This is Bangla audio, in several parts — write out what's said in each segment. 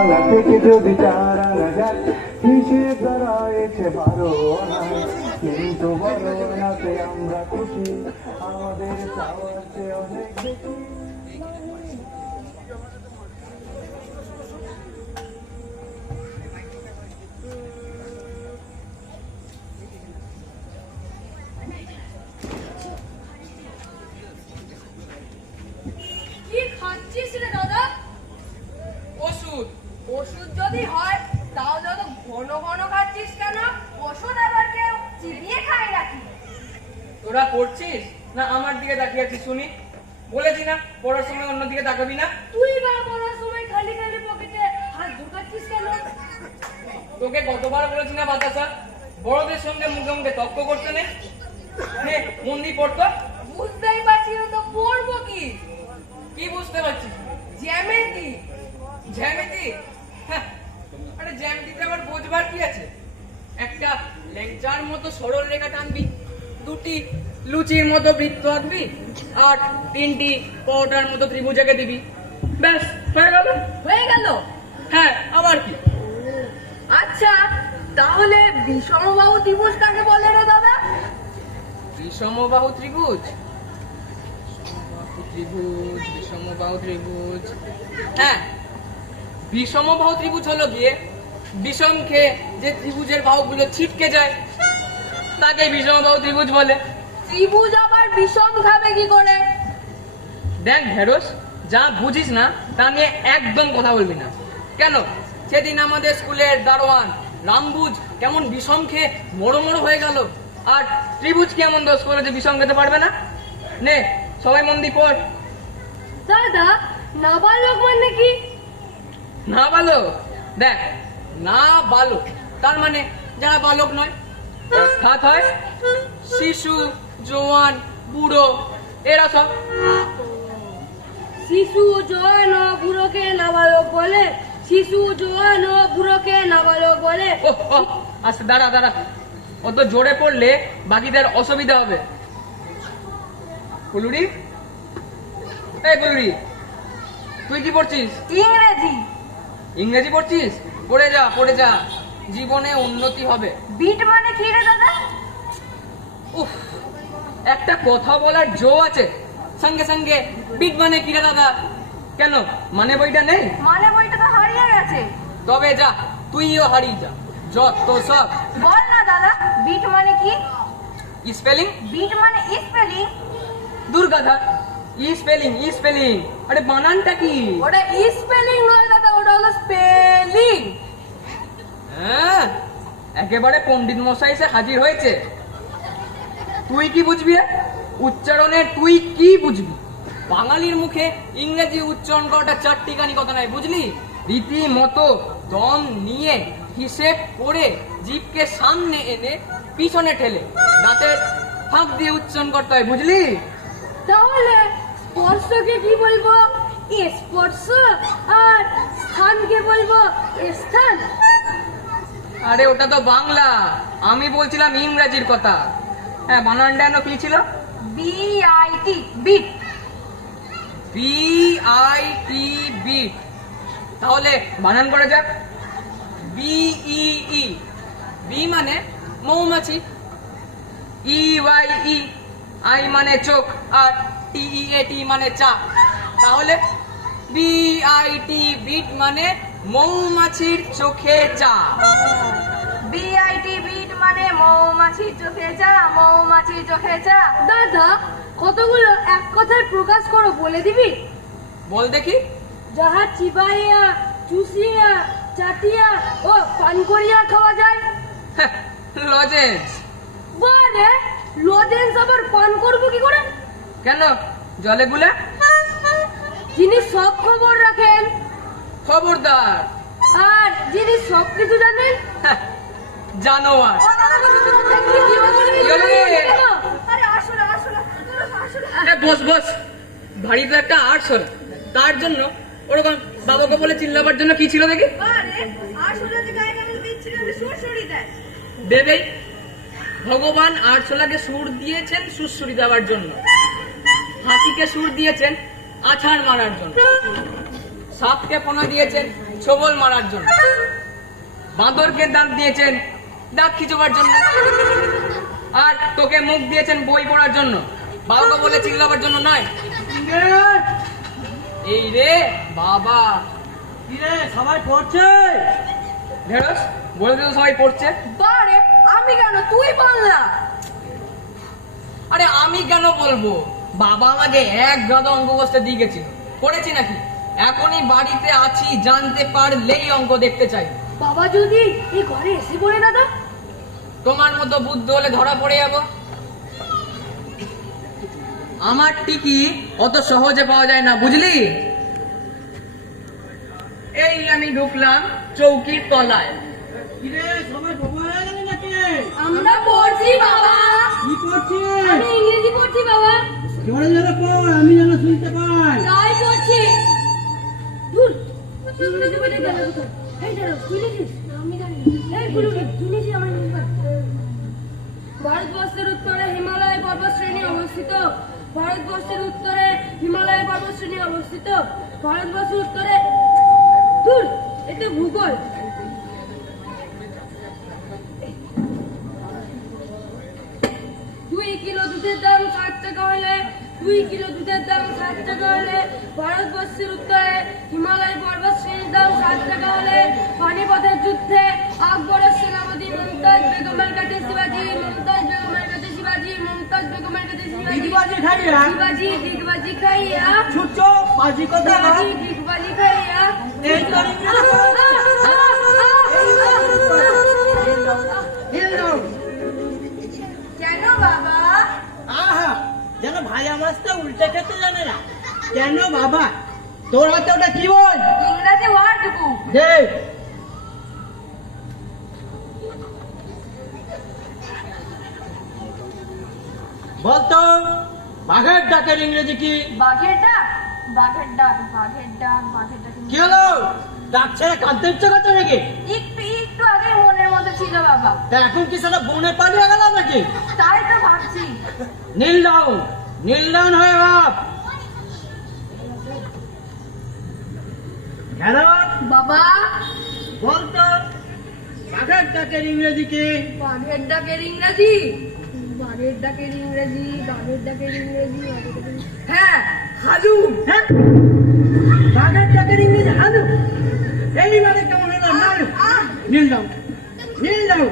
আনা থেকে যদি 4 আনা যায়, হিসেব দাঁড়ায়েছে 12 আনায়। কিন্তু বড় আনাতে আমরা খুশি, আমাদের চাওয়ার চেয়ে অনেক বেশি। কি খাচ্ছিস রে দাদা? ওষুধ। ওষুধ যদি হয় তাহলে তো ঘন ঘন খাচ্ছিস কেন? ওষুধ আবার কেউ চিবিয়ে খায় নাকি? তোরা পড়ছিস না আমার দিকে তাকিয়ে আছিস শুনি? বলেছি না পড়ার সময় অন্যদিকে তাকাবি না। তুই বা পড়ার সময় খালি খালি পকেটে হাত ঢুকাচ্ছিস কেন? তোকে কতবার বলেছি না বাতাসা, বড়দের সঙ্গে মুখে মুখে তর্ক করতে নেই। নে মন দিয়ে পড়তো। বুঝতেই পারছি না তো পড়বো কি? কি বুঝতে পারছিস? জ্যামিতি। জ্যামিতি? হ্যাঁ, আরে জ্যামিতিতে আবার বোঝবার কি আছে? একটা লেংচার মতো সরল রেখা টানবি, দুটি লুচির মতো বৃত্ত আঁকবি, আর তিনটি পরোটার মতো ত্রিভুজ এঁকে দিবি, ব্যাস হয়ে গেল। হয়ে গেল? হ্যাঁ, আবার কি? আচ্ছা, তাহলে বিষমবাহু ত্রিভুজ কাকে বলে রে দাদা? বিষমবাহু ত্রিভুজ, ত্রিভুজ, বিষমবাহু ত্রিভুজ। হ্যাঁ, বিষমবাহু ত্রিভুজ হলো গিয়ে বিষম খেয়ে যে ত্রিভুজের বাহুগুলো ছিটকে যায় তাকে বিষমবাহু ত্রিভুজ বলে। ত্রিভুজ আবার বিষম খাবে কি করে? দেখ ঢেড়স, যা বুঝিস না তা নিয়ে একদম কথা বলবি না। কেন? সেদিন আমাদের স্কুলের দারোয়ান রামবুজ কেমন বিষম খেয়ে মোড়ো মোড়ো হয়ে গেল, আর ত্রিভুজ কি এমন দোষ করে যে বিষম খেতে পারবে না? নে সবাই মন দিয়ে পড়। দাদা, নাবালক মানে কি? না বালক, দেখ, না বালক তার মানে যারা বালক নয়, অর্থাৎ হয় শিশু, জওয়ান, বুড়ো, এরা সব। শিশু, জোয়ান ও বুড়োকে নাবালক বলে। শিশু, জোয়ান ও বুড়োকে নাবালক বলে। ও আচ্ছা, দাঁড়া দাঁড়া, অত জোরে পড়লে বাকিদের অসুবিধা হবে। কুলুরি, এই কুলুরি, তুই কি পড়ছিস? ইংরেজি। ইংরেজি পড়ছিস? পড়ে যা, পড়ে যা, জীবনে উন্নতি হবে। বিট মানে কি রে দাদা? উফ, একটা কথা বলার জো আছে, সঙ্গে সঙ্গে বিট মানে কি রে দাদা? কেন, মানে বইটা নেই? মানে বইটা তো হারিয়ে গেছে। তবে যা, তুইও হারিয়ে যা, যত সব। বল না দাদা, বিট মানে কি? স্পেলিং। বিট মানে স্পেলিং? দুর্গাধা, স্পেলিং, স্পেলিং, আরে বানানটা কি? ওটা স্পেলিং নয় দাদা, ওটা হলো স্পেলিং। হ্যাঁ, একেবারে পণ্ডিত মশাই এসে হাজির হয়েছে। তুই কি বুঝবি? উচ্চারণের তুই কি বুঝবি? বাঙালির মুখে ইংরেজি উচ্চারণ করাটা চারটিখানি কথা নাই, বুঝলি? রীতিমতো দম নিয়ে হিসেব করে জিভকে সামনে এনে পিছনে ঠেলে দাঁতের ফাঁক দিয়ে উচ্চারণ করতে হয়, বুঝলি? তাহলে স্পর্শকে কি বলবো? স্পর্শ। আর স্থানকে বলবো স্থান। আরে ওটা তো বাংলা, আমি বলছিলাম ইংরেজির কথা। হ্যাঁ, বানানটা যেন কি ছিল? B I T, bit. B I T, bit. তাহলে বানান করা যাক। বিই, বি মানে মৌমাছি, ইওয়াই, আই মানে চোখ, আর টিইএটি মানে চা। তাহলে বিআইটি, বিট মানে মৌমাছির চোখে চা। বিআইটি, বিট মানে মৌমাছির চোখে চা, মৌমাছির চোখে চা। দাদা, কতগুলো এক কথায় প্রকাশ করো বলে দিবি? বল দেখি। যাহা চিবাইয়া, চুষিয়া, চাটিয়া ও পান করিয়া খাওয়া যায়। লজেন্স। বারে, লজেন্স আবার পান করবো কি করে? কেন, জলে গুলে? যিনি সব খবর রাখেন, খবরদার। আর যিনি সবকিছু জানেন, জানোয়ার। আরে আসলে আসলে আসলে বস বস, ভারী তো একটা আর্টস হলো, তার জন্য ওরকম বাবাকে বলে চিল্লাবার জন্য কি ছিল দেখি? আরে আসলে যে গায়ে গায়ে দিচ্ছিলেন সুরসুরি দেয়। দেবেই, ভগবান আরশোলাকে সুর দিয়েছেন সুরসুরি দেওয়ার জন্য, হাতিকে সুর দিয়েছেন আছাড় মারার জন্য। সাপকে পোনা দিয়েছেন ছোবল মারার জন্য, বাঁদরকে দাঁত দিয়েছেন দাঁত খিচোবার জন্য, আর তোকে মুখ দিয়েছেন বই পড়ার জন্য, বাবা বলে চিল্লাবার জন্য নয়। এই রে বাবা, সবাই পড়ছে। ঢেঁড়স বলে দিল সবাই পড়ছে। বারে আমি কেন, তুই বল না। আরে আমি কেন বলবো, বাবা আমাকে এক গাদা অঙ্ক কষতে দিয়ে গেছিল, পড়েছি নাকি? এখনই বাড়িতে আছি জানতে পারলেই অঙ্ক দেখতে চাই। বাবা যদি এই ঘরে এসে পড়ে দাদা? তোমার মতো বুদ্ধ হলে ধরা পড়ে যাব। আমার টিকি অত সহজে পাওয়া যায় না, বুঝলি? এই আমি ঢুকলাম চৌকির তলায়। সবাই বাবা হয়ে গেল নাকি? আমরা পড়ছি বাবা। কি পড়ছিস? আমি ইংরেজি পড়ছি বাবা। জোরে জোরে পড়, আমি যেন শুনতে পাই। তাই পড়ছি। দূর, ইংরেজি বইটা গেল কোথায়? এই দাঁড়াও, তুই লিখিস? আমি জানি না। এই বুলুনি, তুই লিখিস আমার লিখবা। ভারতবর্ষের উত্তরে হিমালয় পর্বতশ্রেণী অবস্থিত। ভারতবর্ষের উত্তরে হিমালয় পর্বতশ্রেণী অবস্থিত। ভারতবর্ষের উত্তরে দূর, এটা ভূগোল। দুই কিলো দুধের দাম 7 টাকা হলে 2 কিলো দুধের দাম 7 টাকা হলে ভারতবর্ষের উত্তরে হিমালয় পর্বত শ্রেণীর দাম 7 টাকা হলে পানিপথের যুদ্ধে আকবরের সেনাপতি মুমতাজ বেগমের কাছে শিবাজি, মুমতাজ বেগমের কাছে শিবাজি, মুমতাজ বেগমের কাছে শিবাজি, ডিগবাজি খাইয়া শিবাজি ডিগবাজি খাইয়া, ছুটছো বাজি কথা শিবাজি ডিগবাজি খাইয়া, এই তো ইংরেজি কেন বাবা? আহা, যেন ভাজা মাছটা উল্টে খেতে জানে না। কেন বাবা, তোর হাতে ওটা কি বল? ইংরাজি ওয়ার্ড বুক। দে। বলতো বাঘের ডাকের ইংরেজি কি? বাঘের ডাক, বাঘের ডাক, বাঘের ডাক, বাঘের ডাক। কি হলো? ডাক ছেড়ে কাঁদতে ইচ্ছে করছে নাকি? একটু একটু আগে মনের মধ্যে ছিল বাবা, তা এখন কি সেটা বনে পালিয়ে গেল নাকি? তাই তো ভাবছি। নীল ডাউন, নীল ডাউন হয়ে বাপ। হ্যালো বাবা, বলতো বাঘের ডাকের ইংরেজি কি? বাঘের ডাকের ইংরেজি, বাঘের ডাকের ইংরেজি, বাঘের ডাকের ইংরেজি, বাঘের ডাকের ইংরেজি। হ্যাঁ, হাজুম। হ্যাঁ, বাঘের ডাকের ইংরেজি হালু। এইবারে কেমন হলো? নাড়ু। নীল ডাউন, নীল ডাউন।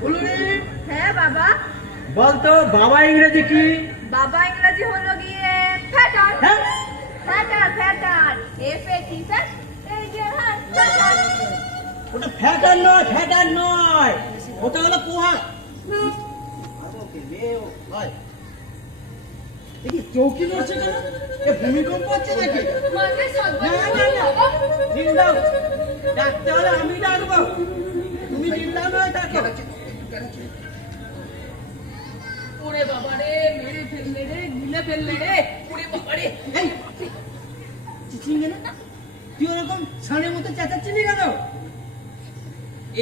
বলুনি হ্যাঁ বাবা, বলতো বাবা ইংরেজি কি? বাবা ইংরেজি হলো গিয়ে ফ্যাটার, হ্যাঁ, ফ্যাটার, ফ্যাটার, FAT, ফ্যাট, এই যে হ্যাঁ ফ্যাটার। ওটা ফ্যাটার নয়, ফ্যাটার নয়, ওটা হলো পোহা। দেখি চৌকি নড়ছে কেন? এ ভূমিকম্প হচ্ছে নাকি? মানে সব- না, না, না। নীল দাও, ডাকতে হলে আমি ডাকবো, তুমি নীল দাও নয় ডাকো। ওরে বাবা রে, মেরে ফেললে রে, গিলে ফেললে রে, ওরে বাবা রে। এই, চিচিঙ্গে না? তুই ওরকম সানের মতো চেঁচাচ্ছিলি কেন?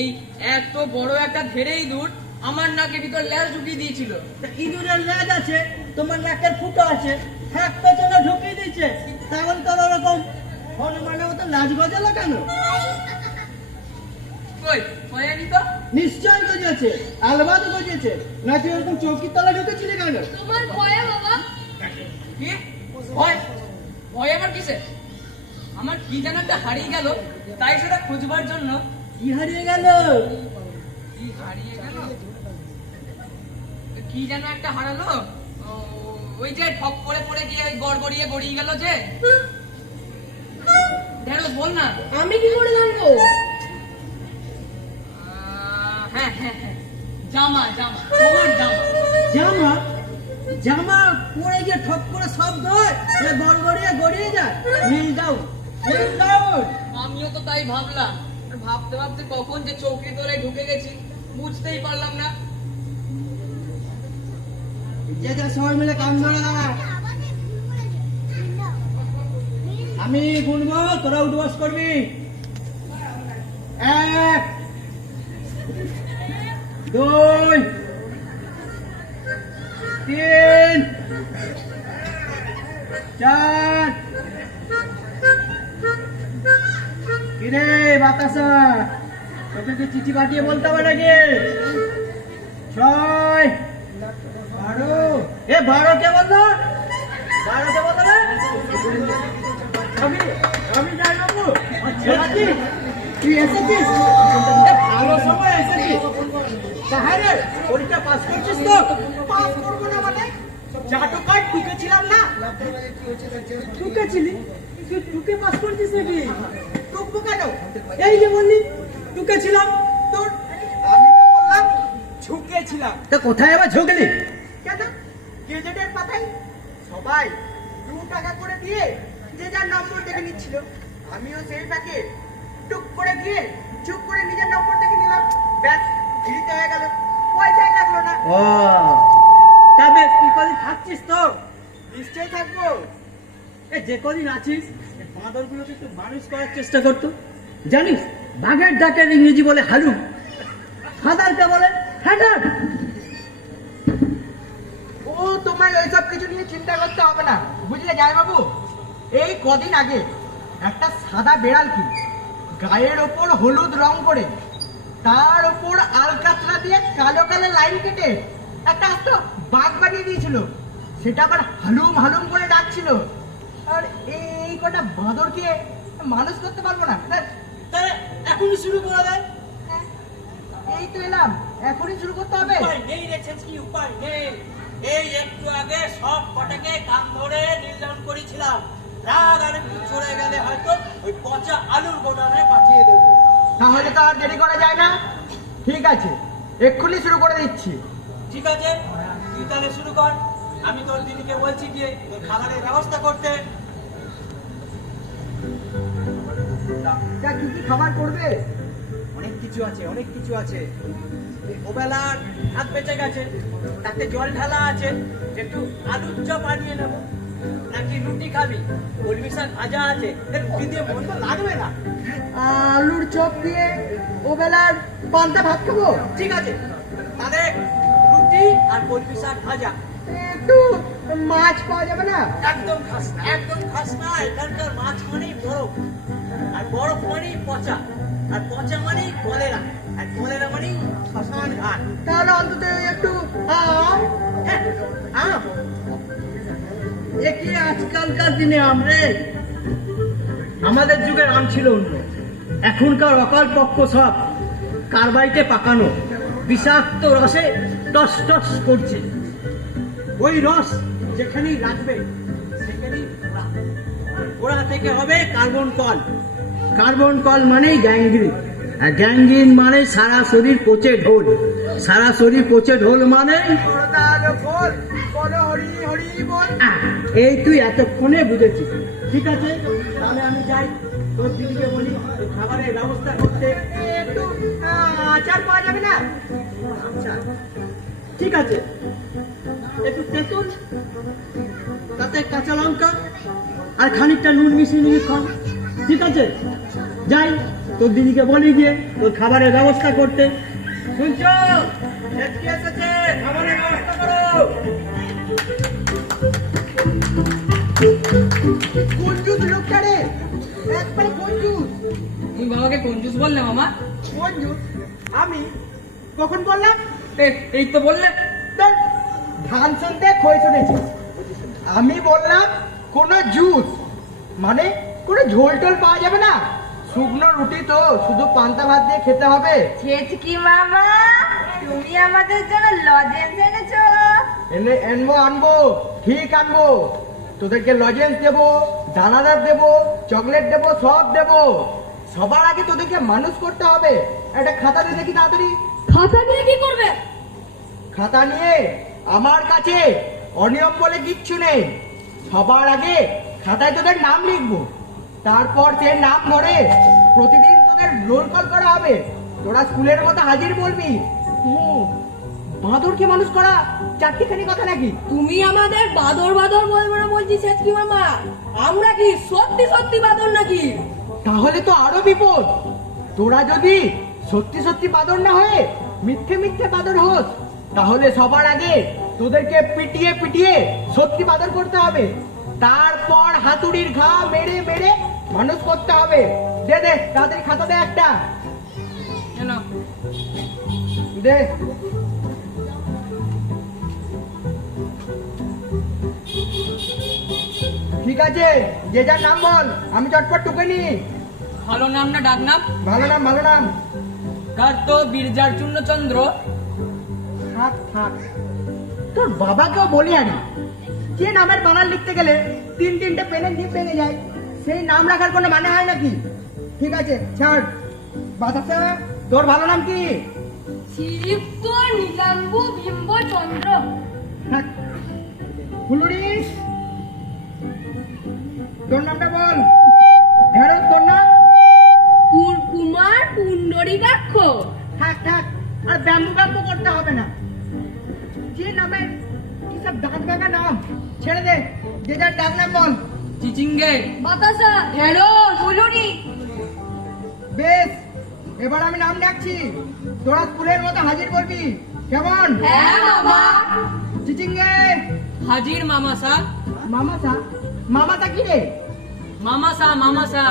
এই এত বড় একটা ধেড়েই দূর আমার নাকের ভিতর ল্যাস ঢুকিয়ে দিয়েছিল। তা ইঁদুরের লেজ আছে, তোমার নাকের ফুটো আছে, হাত পেছনে ঢুকিয়ে দিচ্ছে, তেমন তোর ওরকম হনুমানের মতো লাজ গজালো কেন? কই হয়নি তো? নিশ্চয় গজেছে, আলবাদ গজেছে, না তুই ওরকম চৌকির তলা ঢুকেছিলি কেন? তোমার ভয়ে বাবা? কি ভয়? ভয় আমার কিসে? আমার কি যেন একটা হারিয়ে গেল, তাই সেটা খুঁজবার জন্য। কি হারিয়ে গেল? কি হারিয়ে গেল? কি যেন একটা হারালো। ওই যে ঠক করে পড়ে গিয়ে গড়গড়িয়ে গড়িয়ে গেল যে। ঢেঁড়স বল না। আমি কি করে জানবো? হ্যাঁ হ্যাঁ হ্যাঁ, জামা জামা, তোমার জামা। জামা? জামা পরে গিয়ে ঠক করে শব্দ হয়, গড়গড়িয়ে গড়িয়ে যায়। নীল ডাউন, নীল ডাউন। আমিও তো তাই ভাবলাম, ভাবতে ভাবতে কখন যে চৌকি তলায় ঢুকে গেছি বুঝতেই পারলাম না। যে যা সবাই মিলে কাম ধরে না। আমি গুনবো, তোরা উঠবাস করবি। 1 2 3 চার। কিরে বাতাসা, তোকে চিঠি পাঠিয়ে বলতে হবে নাকি? ছয়। 12। এ 12 কে বললো? 12 কে বললো রে? আমি যাই বাবু। আচ্ছা, তুই এসেছিস? এ, ভালো সময় এসেছিস। তাহলে পরীক্ষা পাস করছিস তো? পাস করবো না মানে? চাটুকায় ঢুকেছিলাম না? ঢুকেছিলি? তুই ঢুকে পাস করছিস নাকি? ঢুকবো কেন? এই যে বললি ঢুকেছিলাম তোর। আমি তো বললাম ঝুঁকেছিলাম। তা কোথায় আবার ঝুঁকলি? কেন? গেজেটের পাতায় সবাই 2 টাকা করে দিয়ে যে যার নম্বর দেখে নিচ্ছিল, আমিও সেই প্যাকে টুক করে গিয়ে চুপ করে নিজের নম্বর দেখে নিলাম। ব্যাস, ফ্রিতে হয়ে গেল, পয়সাই লাগলো না। ও তবে তুই কদিন থাকছিস তো? নিশ্চয়ই থাকবো। যে কদিন আছিস বাঁদরগুলোকে একটু মানুষ করার চেষ্টা করতো। জানিস বাঘের ডাকের ইংরেজি বলে হালু, ফাদারকে বলে ফ্যাটার। ও তোমার ওইসব কিছু নিয়ে চিন্তা করতে হবে না, বুঝলে জয় বাবু। এই কদিন আগে একটা সাদা বেড়াল কি গায়ের ওপর হলুদ রং করে তার ওপর আলকাতরা দিয়ে কালো কালো লাইন কেটে একটা আস্ত বাঘ বানিয়ে দিয়েছিল। সেটা আবার হালুম হালুম করে ডাকছিল। আর এই কটা বাঁদরকে মানুষ করতে পারবো না? তাহলে এখনই শুরু করা যায়। এই তো এলাম, এখনই শুরু করতে হবে। নেই রেখেছেন কি উপায় নেই। এই একটু আগে সব কটাকে কান ধরে নির্যাতন করেছিলাম। রাগ আর একটু চলে গেলে হয়তো ওই পচা আলুর গোডানে পাঠিয়ে দেবো। তাহলে তো আর দেরি করা যায় না। ঠিক আছে, এক্ষুনি শুরু করে দিচ্ছি। ঠিক আছে, তুই তাহলে শুরু কর। আমি তোর দিদিকে বলছি গিয়ে তোর খাবারের ব্যবস্থা করতে। তা কি কি খাবার করবে? অনেক কিছু আছে, অনেক কিছু আছে। ওবেলার হাত বেঁচে গেছে, তাতে জল ঢালা আছে। একটু আলুর চপ বানিয়ে নেবো। নাকি রুটি খাবি? কলমি শাক ভাজা আছে, রুটি দিয়ে মন্দ লাগবে না। আলুর চপ দিয়ে ওবেলার পান্তা ভাত খাবো। ঠিক আছে, তাহলে রুটি আর কলমি শাক ভাজা। একটু মাছ পাওয়া যাবে না? একদম খাস না, একদম খাস না। এখানকার মাছ মানেই বরফ, আর বরফ মানেই পচা, আর পচা মানেই কলেরা, আর কলেরা মানেই শ্মশান ঘাট। তাহলে অন্তত একটু আম। হ্যাঁ, আম। এ কি আজকালকার দিনে আম রে? আমাদের যুগের আম ছিল অন্য। এখনকার অকাল পক্ষ সব কার্বাইটে পাকানো, বিষাক্ত রসে টস টস করছে। ওই রস যেখানেই লাগবে সেখানেই পোড়া। পোড়া থেকে হবে কার্বন কল। কার্বন কল মানেই গ্যাংগ্রিন, আর গ্যাংগ্রিন মানে সারা শরীর পচে ঢোল। সারা শরীর পচে ঢোল মানে এই তুই এতক্ষণে বুঝেছিস। ঠিক আছে, তাহলে আমি যাই, তোর দিদিকে বলি খাবারের ব্যবস্থা করতে। একটু আচার পাওয়া যাবে না? আচ্ছা ঠিক আছে, একটু তেঁতুল, তাতে কাঁচা লঙ্কা আর খানিকটা নুন মিশিয়ে নিয়ে খান। ঠিক আছে, যাই, তোর দিদিকে বলি গিয়ে তোর খাবারের ব্যবস্থা করতে। শুনছ? একটি এসেছে, খাবারের ব্যবস্থা করো। কঞ্জুস লোকটা রে, একবারে কঞ্জুস। তুমি বাবাকে কঞ্জুস বললে মামা? কঞ্জুস? আমি কখন বললাম? এই তো বললে। তোর ধান শুনতে খই শুনেছিস। আমি বললাম কোন জুস, মানে কোনো ঝোল টোল পাওয়া যাবে না। শুকনো রুটি তো শুধু পান্তা ভাত দিয়ে খেতে হবে। ছেচকি মামা, তুমি আমাদের জন্য লজেন্স এনেছো? আনবো, ঠিক আনবো। তোদেরকে লজেন্স দেবো, দানাদার দেবো, চকলেট দেবো, সব দেবো। সবার আগে তোদেরকে মানুষ করতে হবে। একটা খাতা দিয়ে দেখি তাড়াতাড়ি। খাতা নিয়ে কি করবে? খাতা নিয়ে আমার কাছে অনিয়ম বলে কিচ্ছু নেই। সবার আগে খাতায় তোদের নাম লিখবো, তারপর সে নাম ধরে প্রতিদিন তোদের রোল কল করা হবে। তোরা স্কুলের মতো হাজির বলবি। বাঁদরকে মানুষ করা চারটিখানি কথা নাকি? তুমি আমাদের বাদর বাদর বলবো না বলছি ছেচকি মামা। আমরা কি সত্যি সত্যি বাদর নাকি? তাহলে তো আরো বিপদ। তোরা যদি সত্যি সত্যি বাদর না হয়ে মিথ্যে মিথ্যে বাদর হোস, তাহলে সবার আগে তোদেরকে পিটিয়ে পিটিয়ে সত্যি বাদর করতে হবে। তারপর হাতুড়ির ঘা মেরে মেরে মানুষ করতে হবে। দে দে তাদের খাতা দে একটা কেন? দে। ঠিক আছে, যে যার নাম বল, আমি চটপট টুকে নি। ভালো নাম না ডাক নাম? ভালো নাম, ভালো নাম। কার তো বীরজার চূর্ণচন্দ্র। থাক থাক, তোর বাবাকেও বলি আনি, যে নামের বানান লিখতে গেলে তিনটে পেনের দিয়ে পেনে যায়, সেই নাম রাখার কোনো মানে হয় নাকি? ঠিক আছে ছাড়। বাতাসা, তোর ভালো নাম কি? শ্রীযুক্ত নীলাম্বু বিম্বচন্দ্র। থাক। ফুলুরি, তোর নামটা বল। ঢেঁড়স, তোর নাম? কুমার পুণ্ডরীকাক্ষ। থাক থাক, আর ব্যাম্বু ব্যাম্বু করতে হবে না। যে নামে কি সব দাঁত ভাঙা নাম, ছেড়ে দে। যে যার ডাক নাম বল। চিচিঙ্গে। বাতাসা, ঢেঁড়স, ফুলুরি। বেশ, এবার আমি নাম ডাকছি, তোরা স্কুলের মতো হাজির বলবি, কেমন? হ্যাঁ মামা। চিচিঙ্গে। হাজির মামাসা। মামাসা? মামাসা কি রে? মামাসা মামাসা।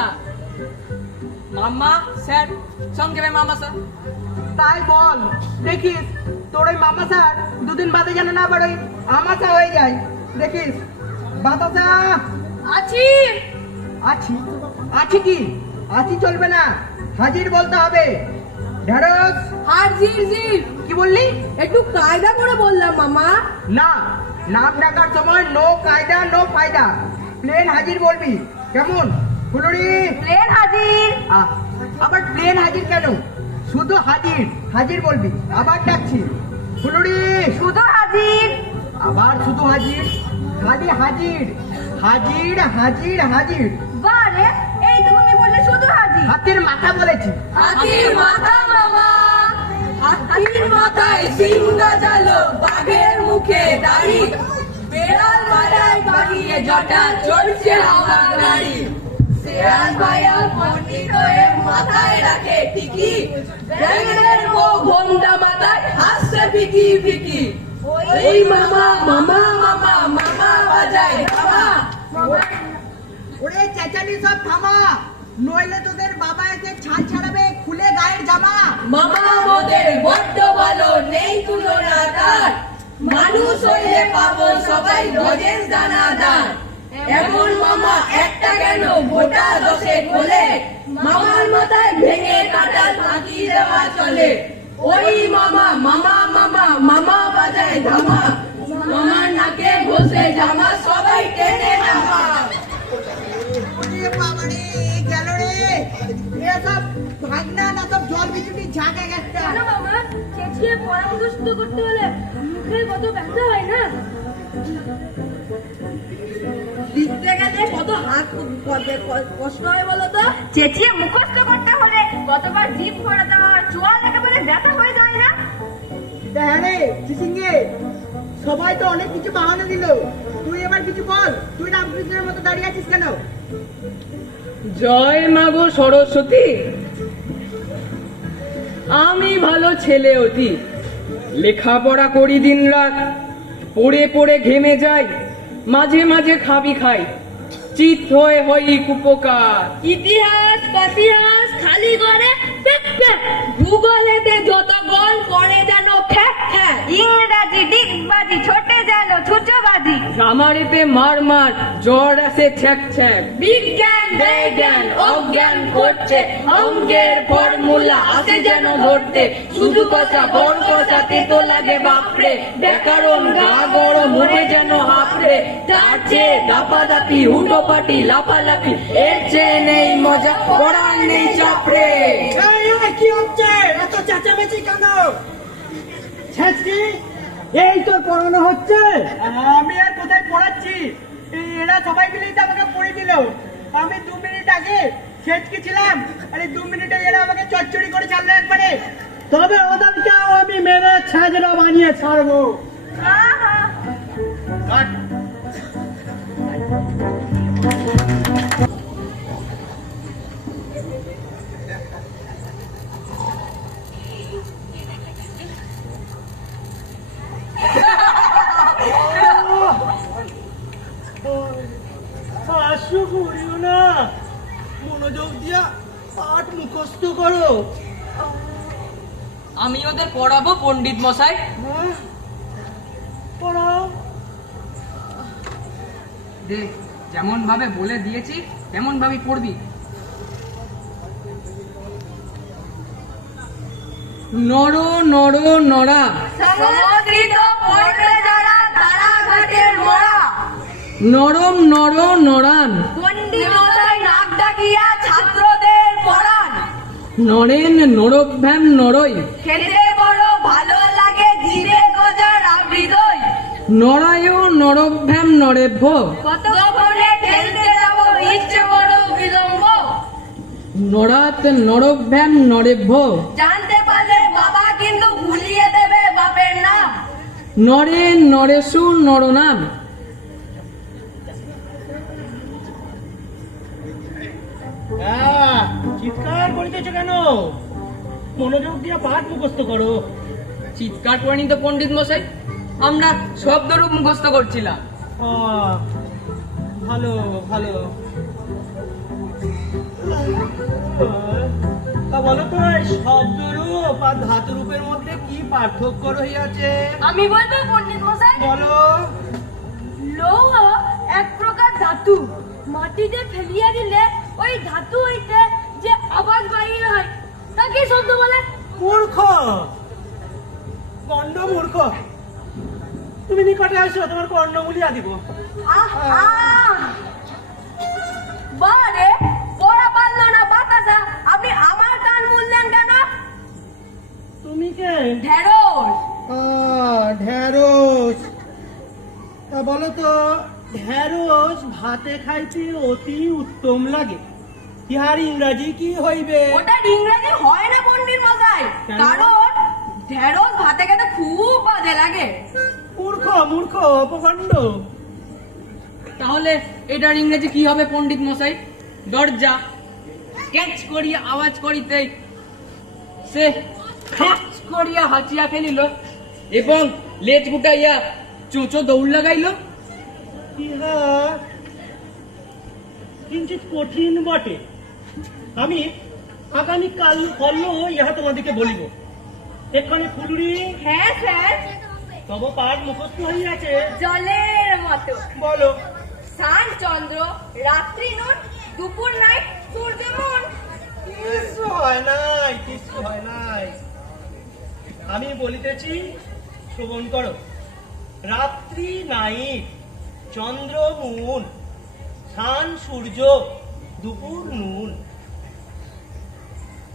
মামা স্যার, সংক্ষেপে মামাসা। তাই বল, দেখিস তোর ওই মামাসার দুদিন বাদে যেন না আবার ওই আমাসা হয়ে যায়, দেখিস। বাতাসা। আছি। আছি? আছি কি? আছি চলবে না, হাজির বলতে হবে। ঢেঁড়স। হাজির জি। কি বললি? একটু কায়দা করে বললাম মামা। না, নাম ডাকার সময় নো কায়দা নো ফায়দা, প্লেন হাজির বলবি, কেমন? ফুলুরি। প্লেন হাজির। আবার প্লেন হাজির কেন? শুধু হাজির, হাজির বলবি। আবার ডাকছি, ফুলুরি। শুধু হাজির। আবার শুধু হাজির, খালি হাজির, হাজির হাজির হাজির। বারে, এই তো তুমি বললে শুধু হাজির। হাতির মাথা বলেছি। হাতির মাথা মামা। হাতির মাথায় সিং গজালো, বাঘের মুখে দাড়ি, বেড়াল মারায় বাড়িয়ে জটা, চলছে আমার গাড়ি। শেয়াল ভাইয়া পণ্ডিত হয়ে মাথায় রাখে টিকি, ব্যাঙের বউ ঘোমটা মাথায় হাসছে ফিকি ফিকি। ওই মামা মামা মামা মামা বাজায় মামা। ওরে চেঁচানি সব থামা, নইলে তোদের বাবা এসে ছাল ছাড়াবে খুলে গায়ের জামা। মামা মোদের বড্ড ভালো, নেই তুলনা তার, মানুষ হইলে পাবো সবাই লজেন্স দানাদার। এমন মামা একটা কেন, গোটা 10 খোলে, মামার মাথায় ভেঙে কাটাল ফাঁকি দেওয়া চলে। ওই মামা মামা মামা মামা বাজায় ধামা, মামার নাকে ঘষে জামা, সবাই টেনে নামা। ওরে বাবারে, গেল রে। এসব ভাগনা না সব জল বিচুটি ঝাঁকে গেছে। কেন মামা, চেঁচিয়ে পরামর্শ করতে হলে মুখে কত ব্যথা হয় না? লিখতে গেলে কত হাত কষ্ট হয় বলো তো? চেঁচিয়ে মুখস্থ করতে হলে কতবার জিভ ফোড়াতে হয়, চোয়াল একেবারে ব্যথা হয়ে যায় না? হ্যাঁ রে চিচিঙ্গে, সবাই তো অনেক কিছু বাহানা দিল, তুই এবার কিছু বল। তুই রামকৃষ্ণের মতো দাঁড়িয়ে আছিস কেন? জয় মা গো সরস্বতী। আমি ভালো ছেলে অতি, লেখাপড়া করি দিন রাত, পড়ে পড়ে ঘেমে যাই, মাঝে মাঝে খাবি খাই, চিত হয়ে হই কুপকার। ইতিহাস পাতিহাস খালি করে প্যাক প্যাক, ভূগোলেতে যত গোল করে যেন খ্যাক খ্যাক, ইংরাজি ডিগবাজি ছোটে যেন ছুচোবাজি, রামারিতে মার মার জ্বর আসে ছ্যাক ছ্যাক, বিজ্ঞান বেজ্ঞান অজ্ঞান করছে, অঙ্কের ফর্মুলা আসে যেন ধরতে, শুধু কথা বড় কথা তেতো লাগে বাপরে, ব্যাকরণ গা গরম মুখে যেন হাফরে, তার চেয়ে দাপাদাপি হুটোপাটি লাফালাফি, এর চেয়ে নেই মজা পড়ার নেই চাপড়ে। কি হচ্ছে এত চেঁচামেচি কেন? ছেঁচকি, এই তোর পড়ানো হচ্ছে? আমি আর কোথায় পড়াচ্ছি, এরা সবাই মিলেই তো আমাকে পড়ে দিল। আমি 2 মিনিট আগে ছেঁচকি ছিলাম, আরে 2 মিনিটে এরা আমাকে চচ্চড়ি করে ছাড়লো একবারে। তবে ওদেরকেও আমি মেরে ছাজরা বানিয়ে ছাড়বো। মনোযোগ দিয়া পাঠ মুখস্থ করো। আমি ওদের পড়াবো পণ্ডিত মশাই। হ্যাঁ, পড়াও। দেখ, যেমন ভাবে বলে দিয়েছি তেমন ভাবে পড়বি। নর নর নরা, সমগ্রিত পড়বে যারা তারা ঘাটের মোড়া, নরম নর নরান, পণ্ডিত মশাই নাক ডাকিয়া ছাত্রদের পড়ান, নরেন নরভ্যাম নরই, খেতে বড় ভালো লাগে জিরে গজার হৃদয়, নরায় নরভ্যাম নরেভ্য, কতক্ষণে ঠেলতে যাব ইচ্ছে বড় বিলম্ব, নরাত নরভ্যাম নরেভ্য, জানতে পারলে বাবা কিন্তু ভুলিয়ে দেবে বাপের নাম, নরে নরেশু নরনাম। হ্যাঁ, চিৎকার করিতেছ কেন? মনোযোগ দিয়া পাঠ মুখস্থ করো। চিৎকার করেনি তো পণ্ডিত মশাই, আমরা শব্দরূপ মুখস্থ করছিলাম। ভালো ভালো। তা বলো তো, এই শব্দরূপ আর ধাতুরূপের মধ্যে কি পার্থক্য রহিয়াছে? আমি বলবো পণ্ডিত মশাই, বলো। লৌহ এক প্রকার ধাতু, মাটিতে ফেলিয়া দিলে ওই ধাতু হইতে যে আওয়াজ বাহির হয় তাকে শব্দ বলে। মূর্খ, গণ্ড মূর্খ। তুমি নিকটে আসো, তোমার কর্ণমূলিয়া দিব। বারে পড়া পারলো না বাতাসা, আপনি আমার কান মুললেন কেন? তুমি কে? ঢেঁড়স। ঢেঁড়স। তা বলো তো, ঢেঁড়স ভাতে খাইতে অতি উত্তম লাগে, ইহার ইংরাজি কি হইবে? ওটা ইংরেজি হয় না পণ্ডিত মশাই, কেন? কারণ ঢেঁড়স ভাতে খেতে খুব বাজে লাগে। মূর্খ মূর্খ, অপখণ্ড। তাহলে এটার ইংরেজি কি হবে পণ্ডিত মশাই? দরজা ক্যাচ করিয়া আওয়াজ করিতে সে ক্যাচ করিয়া হাঁচিয়া ফেলিল এবং লেজ গুটাইয়া চোঁচো দৌড় লাগাইল। ইহা কিঞ্চিত কঠিন বটে। আমি আগামী কাল ইহা তোমাদেরকে বলিব। এখানে ফুলুরি, হ্যাঁ স্যার, তব পাঠ মুখস্থ হইয়াছে। জলের মতো। বলো। সান চন্দ্র, রাত্রি নুন, দুপুর নাই, সূর্য মন। কিছু হয় নাই, কিছু হয় নাই। আমি বলিতেছি, শ্রবণ করো। রাত্রি নাইট, চন্দ্র মুন, সান সূর্য, দুপুর নুন।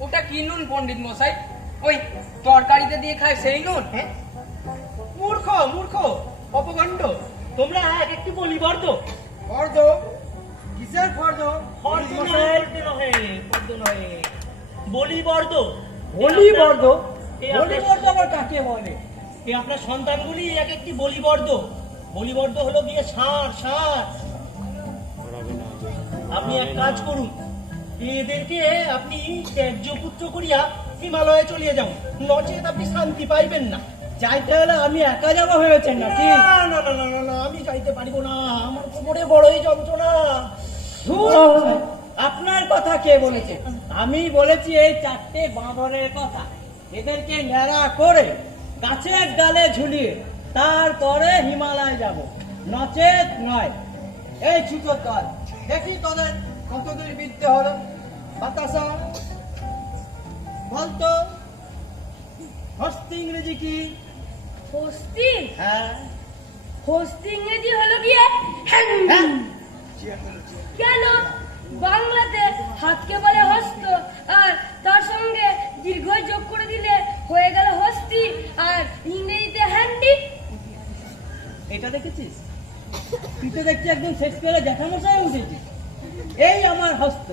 ওটা কি নুন পণ্ডিত মশাই? ওই তরকারিতে দিয়ে খায় সেই নুন? হ্যাঁ? মূর্খ মূর্খ, অপখণ্ড। তোমরা এক একটি বলি বর্দ। ফর্দ? কিসের ফর্দ? ফর্দ নহে, বলি বর্দ। বলি বর্দ? বলি বর্দ আবার কাকে বলে? এই আপনার সন্তানগুলি এক একটি বলি বর্দ। বলি বর্দ হলো গিয়ে ষাঁড়, ষাঁড়। আপনি এক কাজ করুন, এদেরকে আপনি ত্যায্য পুত্র করিয়া হিমালয়ে চলিয়ে যান, নচেত আপনি শান্তি পাইবেন না। যাইতে হলে আমি একা যাবো ভেবেছেন নাকি? না না না না না, আমি যাইতে পারিব না, আমার কোমরে বড়ই যন্ত্রণা। আপনার কথা কে বলেছে? আমি বলেছি এই চারটে বাঁদরের কথা। এদেরকে ন্যাড়া করে গাছের ডালে ঝুলিয়ে তারপরে হিমালয় যাব, নচেত নয়। এই ছুটোর দল, দেখি তোদের কতদূর বিদ্যে হলো। বাতাসা, বলতো হস্তি ইংরেজি কি? হস্তি? হ্যাঁ। হস্তি ইংরেজি হলো গিয়ে হ্যান্ডি। কেন বাংলাতে হাতকে বলে হস্ত, আর তার সঙ্গে দীর্ঘ যোগ করে দিলে হয়ে গেল হস্তি, আর ইংরেজিতে হ্যান্ডি। এটা দেখেছিস? তুই তো দেখছি একদম শেক্সপিয়ারের জ্যাঠামশাই উঠেছিস। এই আমার হস্ত,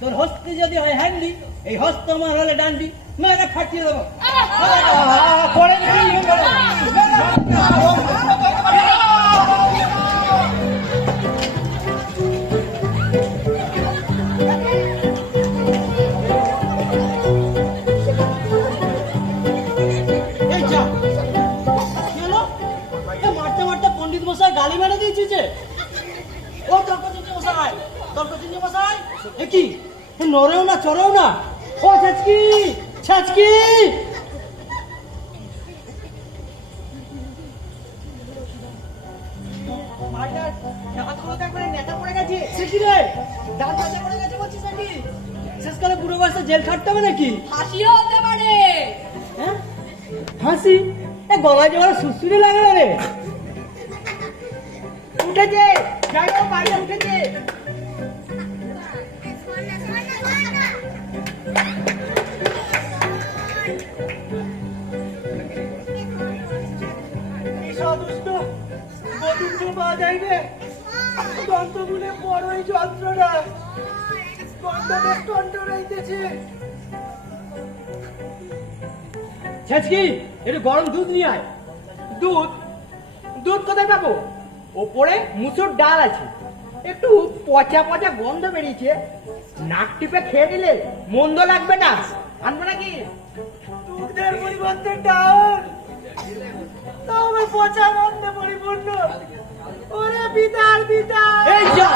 তোর হস্তি যদি হয় হ্যান্ডি, এই হস্ত আমার হলে ডান্ডি, মেরে ফাটিয়ে দেবো। পরে পণ্ডিত মশাই গালি মেরে দিয়েছি যে। ও তর্কচিন্তা মশাই, তর্কচিন্তা মশাই, কি নড়েও না চড়েও না। ও ছাচকি, ছাচকি, সে কি রে? দাঁত মাজা পড়ে গেছে বলছিস নাকি? শেষকালে বুড়ো বয়সে জেল খাটতে হবে নাকি? হাসিও হতে পারে। হ্যাঁ? হাসি? এ গলায় যে বড় সুসুরি লাগে না রে। উঠেছে, যাই হোক বাইরে উঠেছে। দুষ্ট বদুদ্ধ পাওয়া যায় রে। দন্তগুলো বড়ই যন্ত্রণা, গন্ধবেশ কণ্ঠ রইতেছে। ছেচকি, একটু গরম দুধ নিয়ে আয়। দুধ? দুধ কোথায় পাবো? ওপরে মুসুর ডাল আছে, একটু পচা পচা গন্ধ বেরিয়েছে। নাক টিপে খেয়ে দিলে মন্দ লাগবে না। আনবো নাকি? দুধের পরিবর্তে ডাল, তাও আবার পচা গন্ধে পরিপূর্ণ। ওরে বিদার বিদার। এই যা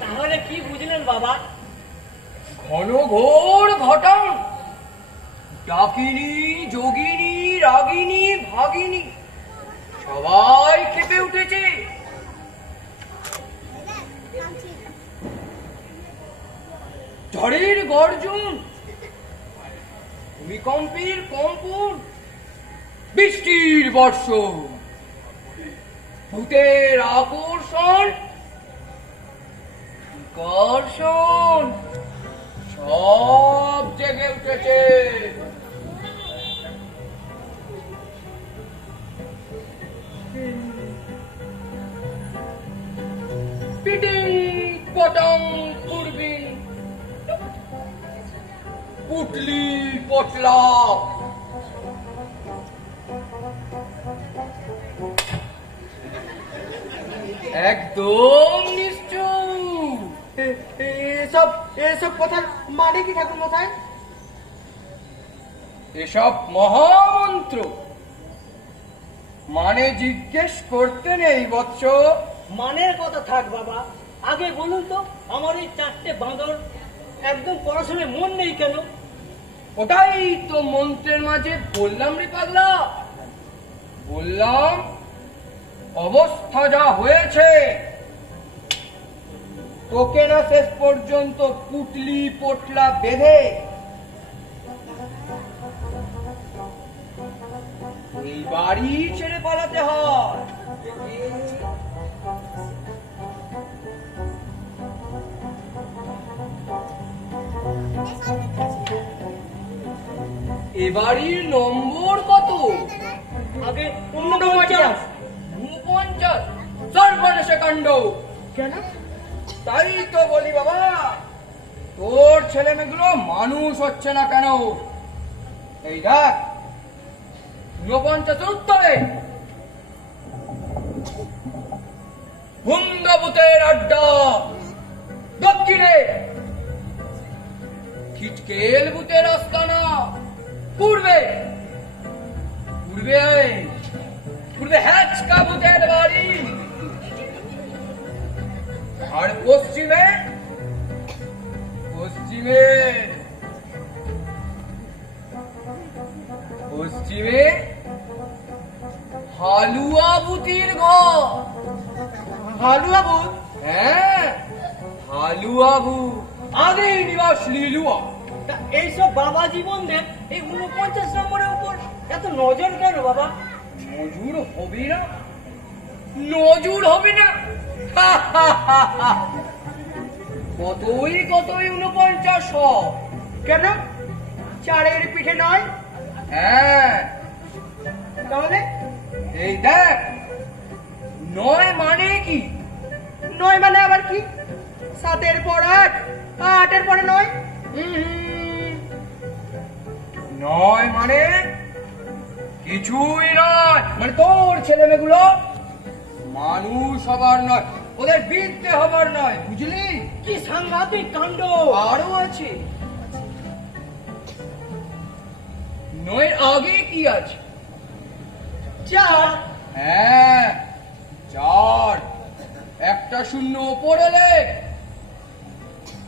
তাহলে কি বুঝলেন বাবা? ঘনঘোর ঘটন, ডাকিনী, যোগিনী, রাগিনী, ভাগিনী সবাই খেপে উঠেছে। ঝড়ের গর্জন, ভূমিকম্পের কম্পন, বৃষ্টির বর্ষণ, ভূতের আকর্ষণ, বিকর্ষণ সব জেগে উঠেছে। পিটিং পটং পূর্বী, পুটলি পটলা, একদম নিশ্চুপ। এসব কথার মানে কি ঠাকুর মশাই? এসব মহামন্ত্র মানে জিজ্ঞেস করতে নেই বৎস। মানের কথা থাক বাবা, আগে বলুন তো আমার এই চারটে বাঁদর একদম পড়াশোনায় মন নেই কেন? ওটাই তো মন্ত্রের মাঝে বললাম রে পাগলা, বললাম অবস্থা যা হয়েছে তোকে না শেষ পর্যন্ত পুটলি পটলা বেঁধে এই বাড়ি ছেড়ে পালাতে হয়। এ বাড়ির নম্বর কত? আগে 49, 49 সর্বনাশ কাণ্ড। কেন? তাই তো বলি বাবা, তোর ছেলে মেয়েগুলো মানুষ হচ্ছে না কেন? এই দেখ 49 উত্তরে হুঙ্গাবুতের আড্ডা, দক্ষিণে খিটকেল বুতের আস্তানা, পূর্বে পূর্বে পূর্বে হ্যাচকা ভূতের বাড়ি, আর পশ্চিমে পশ্চিমে পশ্চিমে হালুয়া ভূতির ঘর। হালুয়া ভূত? হ্যাঁ, হালুয়া ভূত, আগে নিবাস লিলুয়া। তা এইসব বাবা জীবনদের এই 49 নম্বরের উপর এত নজর কেন বাবা? নজর হবে না, নজর হবে না। কতই 49 কেন? চারের পিঠে নয়? হ্যাঁ, তাহলে এই দেখ, 9 মানে কি? 9 মানে আবার কি? 7-এর পর 8, 8-এর পরে 9? 9 মানে কিছুই নয়, মানে তোর ছেলেমেয়েগুলো মানুষ হবার নয়, ওদের বিদ্যে হবার নয়, বুঝলি? কি সাংঘাতিক কাণ্ড! আরো আছে। 9 আগে কি আছে? 4। হ্যাঁ, 4। একটা শূন্য ওপরে লেখ,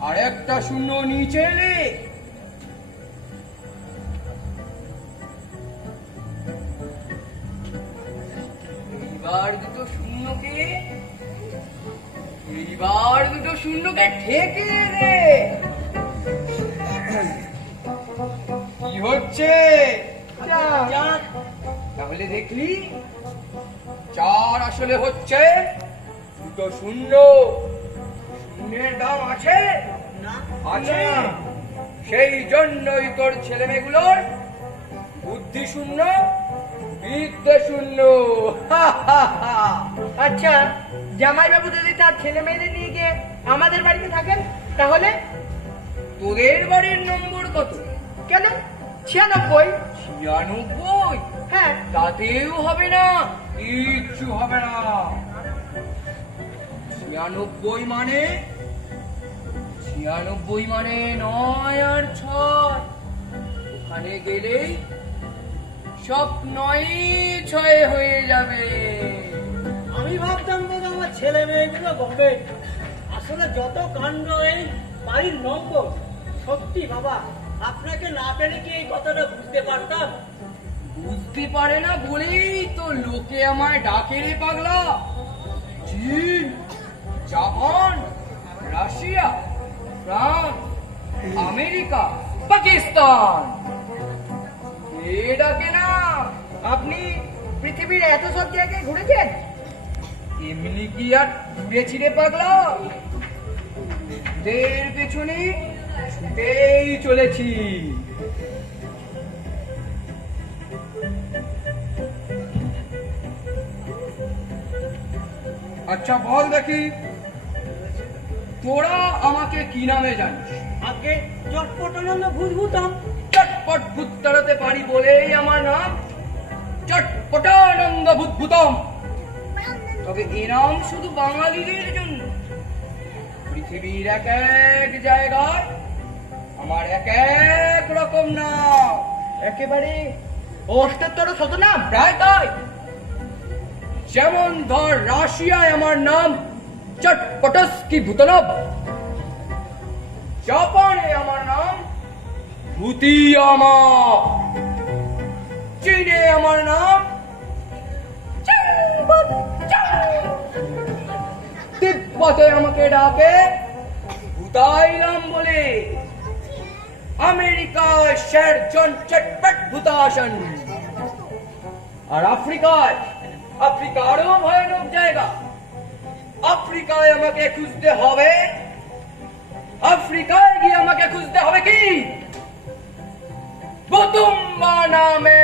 আর একটা শূন্য নিচে লেখ। এইবার দুটো শূন্যকে ঠেকে দে। কি হচ্ছে? 4। তাহলে দেখলি, 4 আসলে হচ্ছে দুটো শূন্য। শূন্যের দাম আছে, না আছে। সেই জন্যই তোর ছেলে মেয়েগুলোর বুদ্ধি শূন্য, বিদ্যে শূন্য। আচ্ছা, জামাইবাবু যদি তার ছেলে মেয়েদের নিয়ে গিয়ে আমাদের বাড়িতে থাকেন তাহলে? তোদের বাড়ির নম্বর কত? কেন? 96। 96? হ্যাঁ। তাতেও হবে না, কিচ্ছু হবে না। 96 মানে 9 আর 6। ওখানে গেলেই সব 9-6 হয়ে যাবে। আমি ভাবতাম বোধ আমার ছেলে মেয়েগুলো বলবে। আসলে যত কাণ্ড এই বাড়ির নম্বর। সত্যি বাবা, আপনাকে না পেলে কি এই কথাটা বুঝতে পারতাম? বুঝতে পারে না বলেই তো লোকে আমায় ডাকে রে পাগলা। চীন, Japan, Russia, France, America, Pakistan, এ ডাকে না। আপনি পৃথিবীর এত সব জায়গায় ঘুরেছেন? এমনি কি আর ঘুরেছি রে পাগলা, দের পেছনে ছুটেই চলেছি। আচ্ছা বল দেখি, তোরা আমাকে কি নামে জানিস? আগে চটপটানন্দ ভূতভূতম। চটপট ভূত তাড়াতে পারি বলেই আমার নাম চটপটানন্দ ভূতভূতম। তবে এ নাম শুধু বাঙালিদের জন্য। পৃথিবীর এক এক জায়গায় আমার এক এক রকম নাম। একেবারে 78 শতনাম। প্রায় তাই। যেমন ধর, রাশিয়ায় আমার নাম চটপটস্কি ভূতনব, জাপানে আমার নাম ভূতিয়ামা, চীনে আমার নাম তিব্বতে আমাকে ডাকে ভূতাইলাম বলে, আমেরিকায় শেরজন চটপট ভূতাসন, আর আফ্রিকা আরো ভয়ানক জায়গা। আফ্রিকায় আমাকে খুঁজতে হবে, আফ্রিকায় গিয়ে আমাকে খুঁজতে হবে কি বুতুম্বা নামে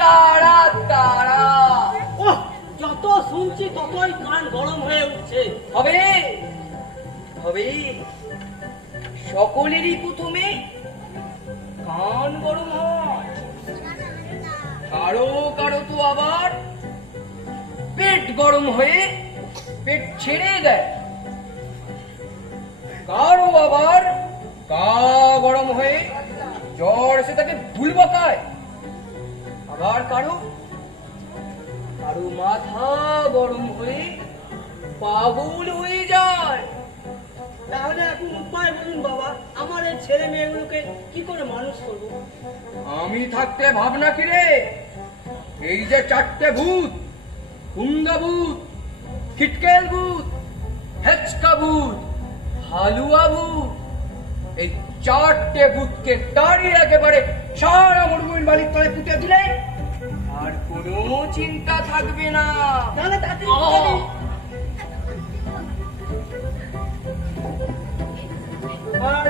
তারা তারা। ওহ, যত শুনছি ততই কান গরম হয়ে উঠছে। হবে হবে, সকলেরই প্রথমে কান গরম হয়, কারো কারো তো আবার পেট গরম হয়ে পেট ছেড়ে দেয়, কারো আবার গা গরম হয়ে জ্বর এসে তাকে ভুল বকায়, আবার কারো কারো মাথা গরম হয়ে পাগল হয়ে যায়। তাহলে এখন উপায় বলুন বাবা, আমার এই ছেলে মেয়েগুলোকে কি করে মানুষ করবো? আমি থাকতে ভাবনা কি রে? এই যে 4টে ভূত, হুঙ্গা ভূত, খিটকেল ভূত, হেচকা ভূত, হালুয়া ভূত, এই 4টে ভূতকে তাড়িয়ে একেবারে সারা মরুভূমির বালির তলে পুঁতে দিলে আর কোনো চিন্তা থাকবে না। তাহলে তাতে আর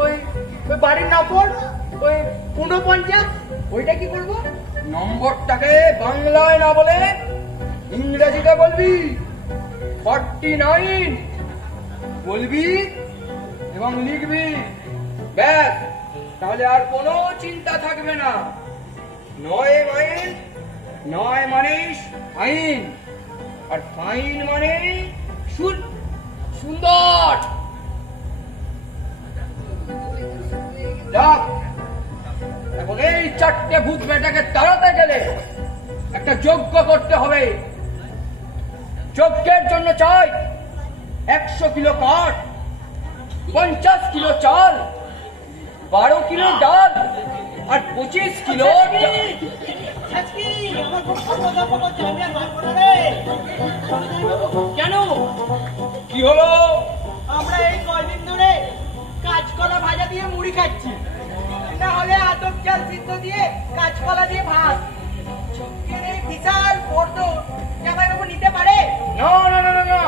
ওই ওই বাড়ির নম্বর ওই 49, ওইটা কি করবো? নম্বরটাকে বাংলায় না বলে ইংরেজিতে বলবি। 49 বলবি এবং লিখবি, ব্যাস। তাহলে আর কোনো চিন্তা থাকবে না। 9 মাইল, 9 মানে আইন, আর ফাইন মানে সুন্দর। যাক, এখন এই 4টে ভূত বেটাকে তাড়াতে গেলে একটা যজ্ঞ করতে হবে। যজ্ঞের জন্য চাই 100 কিলো কাঠ, 50 কিলো চাল, 12 কিলো ডাল আর 25 কিলো কেন? কি হলো? আমরা এই কয়দিন ধরে কাঁচকলা ভাজা দিয়ে মুড়ি খাচ্ছি, না হলে আতপ চাল সিদ্ধ দিয়ে কাঁচকলা দিয়ে ভাত। চোখের এই বিশাল ফর্দ জামাইবাবু নিতে পারে? না না না না না,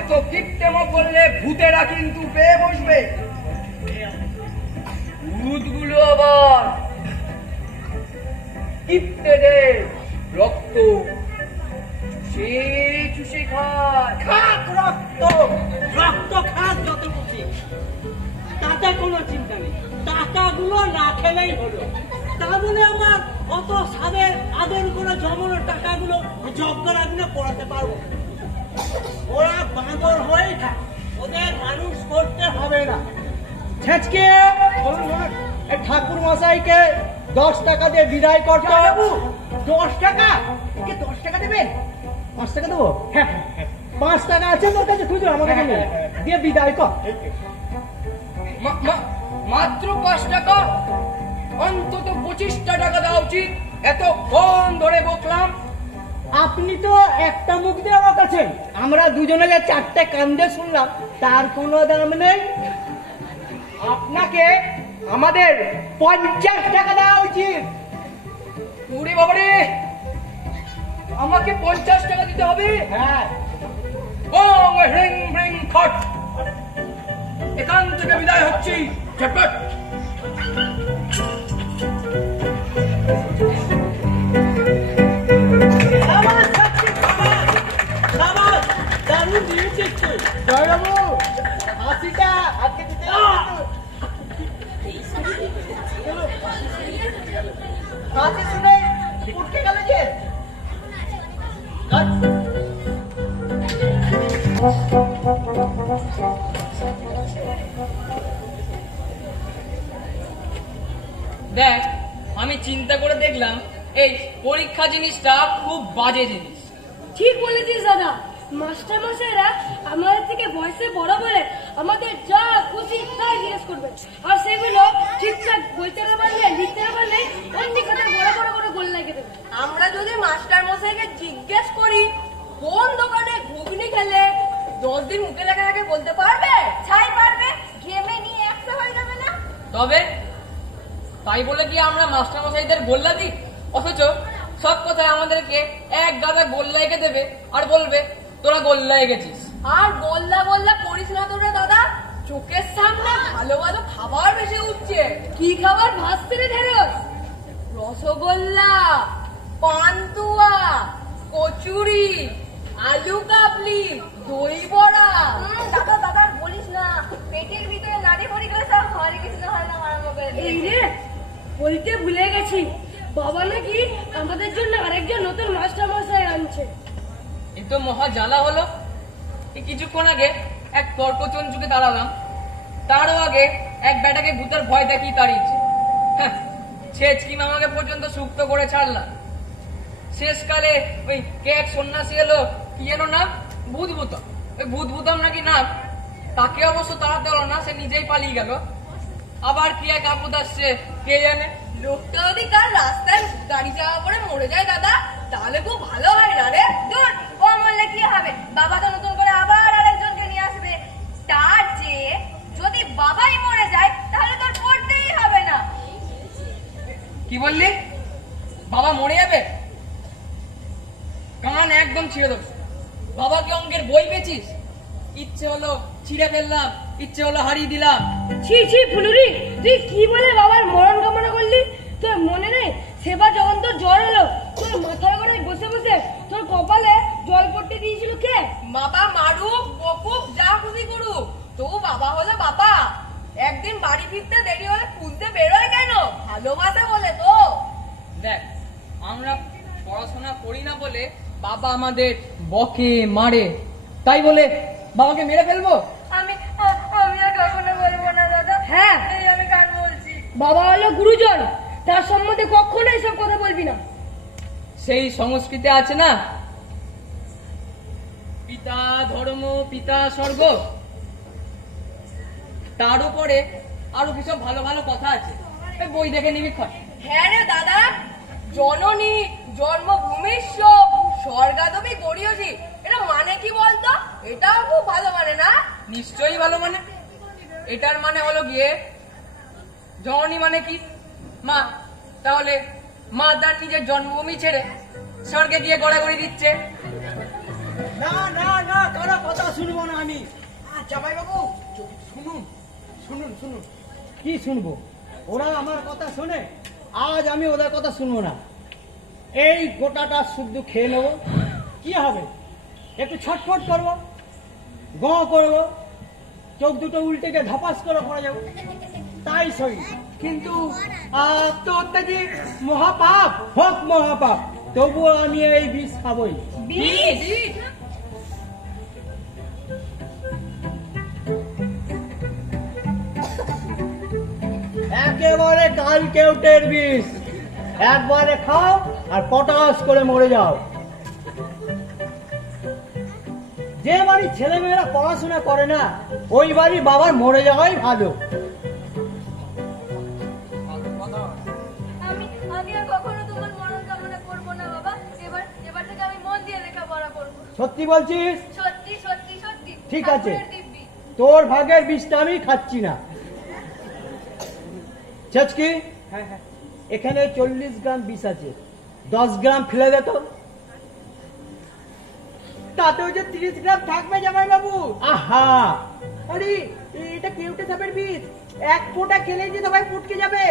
এত কিপটেমো করলে ভূতেরা কিন্তু পেয়ে বসবে। ভূতগুলো আবার কিপটেদের রক্ত চুষে চুষে খায়। খাক রক্ত, রক্ত খাক যত খুশি, তাতে কোনো চিন্তা নেই। টাকাগুলো না খেলেই হলো। তা বলে আমার অত সাদের আদর করে জমানো টাকাগুলো যজ্ঞের আগুনে পড়াতে পারবো? ওরা বাঁদর হয়েই থাক, ওদের মানুষ করতে হবে না। ছেচকে ঠাকুর মশাইকে 10 টাকা দিয়ে বিদায় করতে হবে। 10 টাকা? 10 টাকা দেবেন? 5 টাকা দেবো? হ্যাঁ 5 টাকা আছে তোর কাছে, খুঁজো আমার কাছে নেই। দিয়ে বিদায় কর। মাত্র 5 টাকা? অন্তত 25টা টাকা দেওয়া উচিত। এতক্ষণ ধরে বকলাম। আপনি তো একটা মুখ দিয়ে বকাছেন, আমরা দুজনে যে 4টে কান্দে শুনলাম তার কোনো দাম নেই। আপনাকে আমাদের 50 টাকা দেওয়া উচিত। ওরে বাবারে, আমাকে 50 টাকা দিতে হবে? হ্যাঁ। ওং হ্রিং হ্রিং খট। এখান থেকে বিদায় হচ্ছি। ঝটপট। সাবাস, সাক্ষী, সাবাস, সাবাস, দারুণ দিয়েছিস তুই। জয়বাবু, হাসিটা আজকে দিতে হবে। হাসি শুনে উঠে গেল যে। দেখ, আমি চিন্তা করে দেখলাম এই পরীক্ষা জিনিসটা খুব বাজে জিনিস। ঠিক বলেছিস দাদা। মাস্টার মশাইরা আমাদের থেকে বয়সে বড় বলে আমাদের যা খুশি তাই জিজ্ঞেস করবে, আর সেগুলো ঠিকঠাক বলতে না পারলে লিখতে না পারলে অন্য খাতায় বড় বড় করে গোল লাগিয়ে দেবে। আমরা যদি মাস্টার মশাইকে জিজ্ঞেস করি কোন দোকানে ঘুগনি খেলে 10 দিন মুখে লেগে লেগে বলতে পারবে? ছাই পারবে, ঘেমে নিয়ে একসা হয়ে যাবে না? তবে তাই বলে কি আমরা মাস্টার মশাইদের গোল্লা দিই? অথচ সব কথায় আমাদেরকে এক গাদা গোল্লা এঁকে দেবে আর বলবে তোরা গোল্লা এঁকেছিস। আর গোল্লা গোল্লা করিস না তোরা দাদা, চোখের সামনে ভালো ভালো খাবার ভেসে উঠছে। কি খাবার ভাসছে রে ঢেরস? রসগোল্লা, পান্তুয়া, কচুরি, আলু কাবলি, দই বড়া। দাদা দাদা বলিস না, পেটের ভিতরে নাড়ি ভরি গেলে সব হরে কৃষ্ণ হরে নাম আরম্ভ করে দিয়েছে। এই রে, বলতে ভুলে গেছি, বাবা নাকি আমাদের জন্য আরেকজন নতুন মাস্টার মশাই আনছে। এ তো মহা জ্বালা হলো। এই কিছুক্ষণ আগে এক তর্ক চঞ্চুকে তাড়ালাম, তারও আগে এক বেটাকে ভূতের ভয় দেখিয়ে তাড়িয়েছে। ছেচকি মামাকে পর্যন্ত সুপ্ত করে ছাড়লাম। শেষকালে ওই কে এক সন্ন্যাসী এলো, কি যেন নাম, ভূতভূতম, ওই ভূতভূতম নাকি নাম, তাকে অবশ্য তাড়াতে হলো না, সে নিজেই পালিয়ে গেল। আবার কি এক আপদ আসছে কে জানে। লোকটা যদি কাল রাস্তায় গাড়ি চাপা পড়ে মরে যায় দাদা, তাহলে খুব ভালো হয় না রে। দূর, ও মরলে কি হবে, বাবা তো নতুন করে আবার আরেকজনকে নিয়ে আসবে। তার চেয়ে যদি বাবাই মরে যায় তাহলে তোর পড়তেই হবে না। কি বললি, বাবা মরে যাবে? কান একদম ছিঁড়ে দেবো। বাবাকে অঙ্কের বই পেয়েছিস? ইচ্ছে হলো ছিঁড়ে ফেললাম, ইচ্ছে হলো হারিয়ে দিলাম। ছি ছি ফুলুরি, তুই কি বলে বাবার মরণ কামনা করলি? তোর মনে নেই সেবার যখন তোর জ্বর হলো, তোর মাথার গোড়ায় বসে বসে তোর কপালে জল পড়তে দিয়েছিল কে? বাবা মারুক বকুক যা খুশি করুক, তবু বাবা হলো বাবা। একদিন বাড়ি ফিরতে দেরি হলে খুঁজতে বেরোয় কেন? ভালোবাসে বলে তো। দেখ, আমরা পড়াশোনা করি না বলে বাবা আমাদের বকে মারে, তাই বলে বাবাকে মেরে ফেলবো? আমি আর কখনো বলবো না দাদা। হ্যাঁ, এই আমি কান বলছি। বাবা হলো গুরুজন, তার সম্বন্ধে কখনো এসব কথা বলবি না। সেই সংস্কৃতি আছে না, পিতা ধর্ম পিতা স্বর্গ, তার উপরে আরো কিছু ভালো ভালো কথা আছে, এই বই দেখে নিবি ক্ষণ। হ্যাঁ রে দাদা, জননী জন্মভূমিষ্য স্বর্গাদপি গড়িয়সি, এটা মানে কি বলতো? এটাও খুব ভালো মানে না? নিশ্চয়ই ভালো মানে। এটার মানে হলো গিয়ে জননী মানে কি, মা। তাহলে মা তার নিজের জন্মভূমি ছেড়ে স্বর্গে গিয়ে গড়াগড়ি দিচ্ছে। না না না, কারো কথা শুনবো না আমি। জামাই বাবু শুনুন শুনুন শুনুন। কি শুনবো? ওরা আমার কথা শোনে, আজ আমি ওদের কথা শুনবো না। এই গোটাটা শুদ্ধ খেয়ে নেবো, কি হবে? একটু ছটফট করবো, গ করবো, চোখ দুটো উল্টে গিয়ে ধপাস করে পড়ে যাবো, তাই সই। কিন্তু আত্মহত্যা যে মহাপাপ, হোক মহাপাপ, তবুও আমি এই বিষ খাবই। বিষ? একেবারে কাল কেউটের বিষ, একবারে খাও আর পটাশ করে মরে যাও। যে বাড়ির ছেলেমেয়েরা পড়াশোনা করে না, ওই বাড়ির বাবার মরে যাওয়াই ভালো। আমি আর কখনো তোমার মরণ কামনা করবো না বাবা। এবার থেকে আমি মন দিয়ে লেখাপড়া করবো। সত্যি বলছিস? সত্যি সত্যি সত্যি। ঠিক আছে। ঠাকুরের দিব্যি। তোর ভাগের বিষটা আমি খাচ্ছি না। চেচকি, এখানে 40 গ্রাম বিষ আছে, 10 গ্রাম ফেলে দে তো। তাতেও যে 30 গ্রাম থাকবে জামাই বাবু। আহা, আরে এটা কেউটে সাপের বিষ, এক ফোঁটা খেলেই যে সবাই পুটকে যাবে।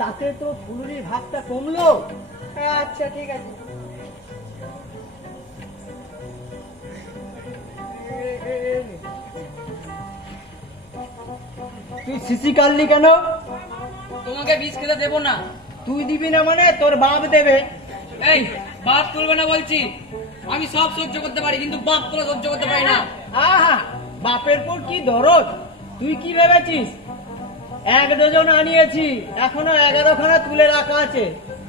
তাতে তো ফুলুরির ভাগটা কমলো। আচ্ছা ঠিক আছে। তুই শিশি কাটলি কেন? তোমাকে বিষ খেতে দেবো না। তুই দিবি না মানে তোর বাপ দেবে। এই, বাপ তুলবে না বলছি। আমি সব সহ্য করতে পারি, কিন্তু বাপ তোলা সহ্য করতে পারি না। আহা, বাপের পর কি দরদ! তুই কি ভেবেছিস? 1 ডজন আনিয়েছি, এখনো 11 খানা তুলে রাখা আছে।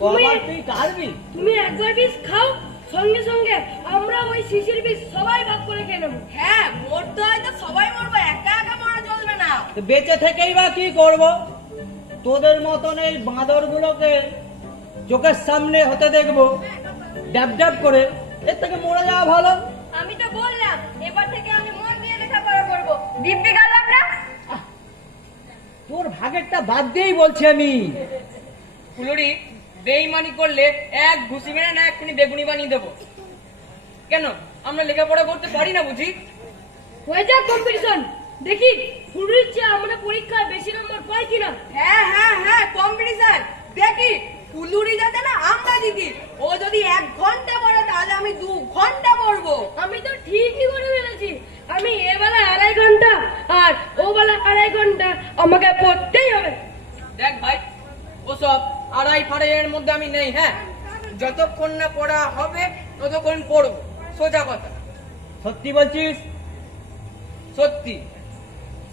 আবার তুই কাটবি? তুমি একবার বিষ খাও, সঙ্গে সঙ্গে আমরা ওই শিশির বিষ সবাই ভাগ করে খেয়ে নেবো। হ্যাঁ, মরতে হয় তো সবাই মরবো, একা একা মরা চলবে না। তো বেঁচে থেকেই বা কি করব? তোদের মতন এই বাঁদরগুলোকে চোখের সামনে হতে দেখবো ড্যাব ড্যাব করে, এর থেকে মরে যাওয়া ভালো। আমি তো বললাম এবার থেকে আমি মন দিয়ে লেখাপড়া করবো। দিব্যি গেলাম না? তোর ভাগেরটা বাদ দিয়েই বলছি আমি। ফুলুরি, বেইমানি করলে এক ঘুষি মেরে না এক্ষুনি বেগুনি বানিয়ে দেবো। কেন, আমরা লেখাপড়া করতে পারি না বুঝি? হয়ে যাক কম্পিটিশন, দেখি ফুলুরির চেয়ে আমরা পরীক্ষায় বেশি নম্বর পাই কিনা। হ্যাঁ হ্যাঁ হ্যাঁ, কম্পিটিশন দেখি। ফুলুরি যাতে না আমরা জিতি। ও যদি 1 ঘন্টা পড়ে তাহলে আমি 2 ঘন্টা পড়বো। আমি তো ঠিকই করে ফেলেছি। আমি এ বেলা 2.5 ঘন্টা আর ও বেলা 2.5 ঘন্টা আমাকে পড়তেই হবে। দেখ ভাই, ওসব আড়াই ফাড়াইয়ের মধ্যে আমি নেই। হ্যাঁ, যতক্ষণ না পড়া হবে ততক্ষণ পড়বো, সোজা কথা। সত্যি বলছিস? সত্যি।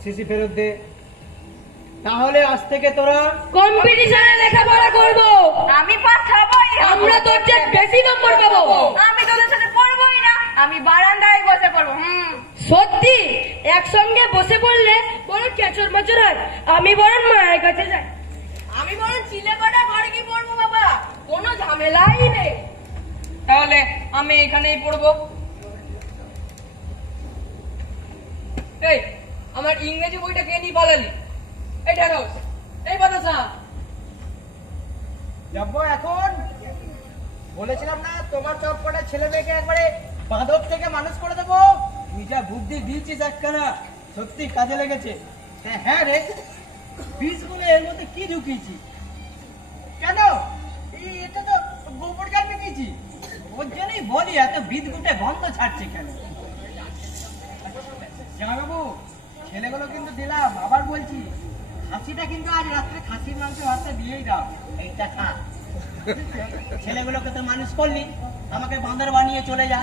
শিশি ফেরত দে। তাহলে আজ থেকে তোরা কম্পিটিশনে লেখাপড়া করব। আমি পাস হবই হব। আমরা তোর চেয়ে বেশি নম্বর পাবো। আমি তোদের সাথে পড়বই না, আমি বারান্দায় বসে পড়বো। সত্যি একসঙ্গে বসে পড়লে বড় কেচর মচর হয়। আমি বরং মায়ের কাছে যাই। আমি বরং চিলেকোঠা ঘরে কি পড়বো বাবা, কোনো ঝামেলাই নেই। তাহলে আমি এখানেই পড়বো। এই আমার ইংরেজি বইটা কে নিয়ে পালালি? এই ঢাকাও, এই বাতাসা। যাবো এখন। বলেছিলাম না তোমার সব কটা ছেলে মেয়েকে একবারে বাঁদর থেকে মানুষ করে দেবো। তুই যা বুদ্ধি দিয়েছিস একখানা, সত্যি কাজে লেগেছে। হ্যাঁ রে, বীজগুলো এর মধ্যে কি ঢুকিয়েছি? কেন এটা তো গোবর গাছ ঢুকিয়েছি। ওর জন্যই বলি এত বীজ গুটে গন্ধ ছাড়ছে কেন। জামাইবাবু, ছেলেগুলো কিন্তু দিলাম, আবার বলছি খাসিটা কিন্তু আজ রাত্রে খাসির মাংস ভাতটা দিয়েই দাও। এইটা খা। ছেলেগুলোকে তো মানুষ করলি, আমাকে বাঁদর বানিয়ে চলে যা।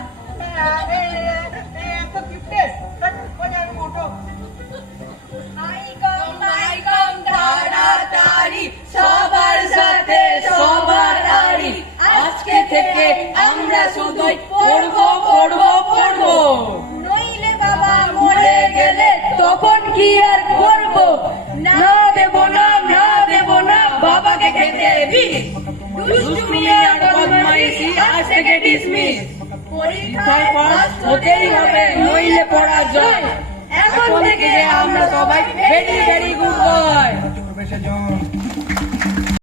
এত গিফটে ওঠো। আইকম তাড়াতাড়ি, সবার সাথে সবার আড়ি। আজকে থেকে আমরা শুধুই পড়বো পড়বো পড়বো। নইলে বাবা মরে গেলে তখন কি আর করবো? না দেব না, না দেব না বাবাকে খেতে বিষ। দুষ্টুমি আর বদমাইশি আজ থেকে ডিসমিস। পরীক্ষায় পাস হতেই হবে, নইলে পরাজয়। এখন থেকে আমরা সবাই ভেরি ভেরি গুড বয়। বেশি জন